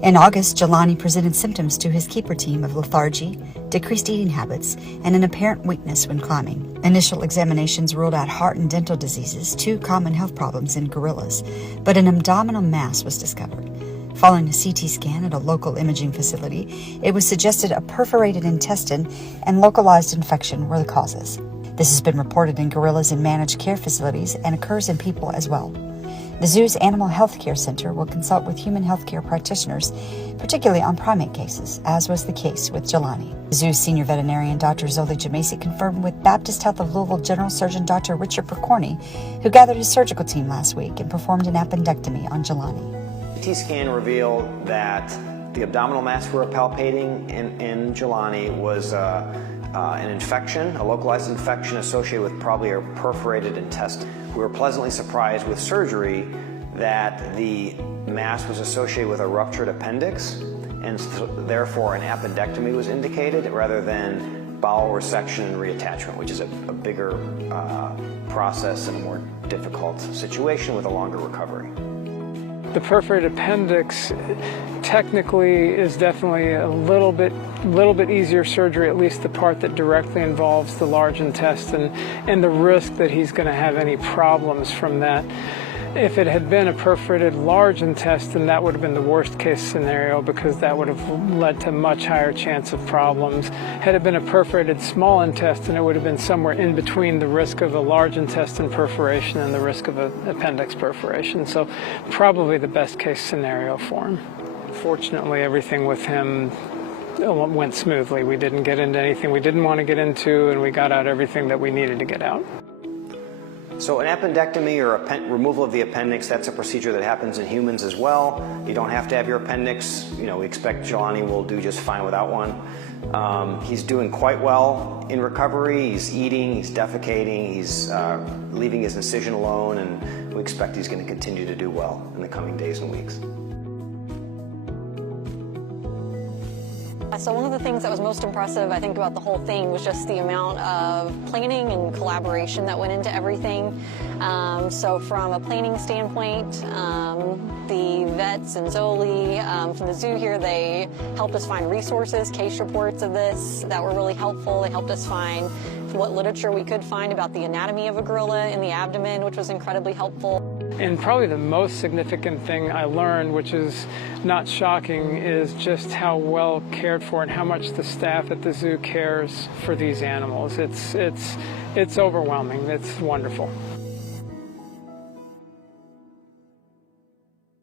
In August, Jelani presented symptoms to his keeper team of lethargy, decreased eating habits, and an apparent weakness when climbing. Initial examinations ruled out heart and dental diseases, two common health problems in gorillas, but an abdominal mass was discovered. Following a CT scan at a local imaging facility, it was suggested a perforated intestine and localized infection were the causes. This has been reported in gorillas in managed care facilities and occurs in people as well. The zoo's Animal Health Care Center will consult with human health care practitioners, particularly on primate cases, as was the case with Jelani. The zoo's senior veterinarian, Dr. Zoli Jamesi, confirmed with Baptist Health of Louisville General Surgeon Dr. Richard Percorni, who gathered his surgical team last week and performed an appendectomy on Jelani. The CT scan revealed that the abdominal mass we were palpating in Jelani was an infection, a localized infection associated with probably a perforated intestine. We were pleasantly surprised with surgery that the mass was associated with a ruptured appendix, and therefore an appendectomy was indicated rather than bowel resection and reattachment, which is a bigger process and a more difficult situation with a longer recovery. The perforated appendix technically is definitely a little bit easier surgery, at least the part that directly involves the large intestine and the risk that he's going to have any problems from that. If it had been a perforated large intestine, that would have been the worst case scenario because that would have led to much higher chance of problems. Had it been a perforated small intestine, it would have been somewhere in between the risk of a large intestine perforation and the risk of an appendix perforation. So probably the best case scenario for him. Fortunately, everything with him went smoothly. We didn't get into anything we didn't want to get into, and we got out everything that we needed to get out. So an appendectomy or removal of the appendix, that's a procedure that happens in humans as well. You don't have to have your appendix. You know, we expect Jelani will do just fine without one. He's doing quite well in recovery. He's eating, he's defecating, he's leaving his incision alone, and we expect he's going to continue to do well in the coming days and weeks. So one of the things that was most impressive, I think, about the whole thing was just the amount of planning and collaboration that went into everything. So from a planning standpoint, the vets and Zoli from the zoo here, they helped us find resources, case reports of this that were really helpful. They helped us find what literature we could find about the anatomy of a gorilla in the abdomen, which was incredibly helpful. And probably the most significant thing I learned, which is not shocking, is just how well cared for and how much the staff at the zoo cares for these animals. It's overwhelming. It's wonderful.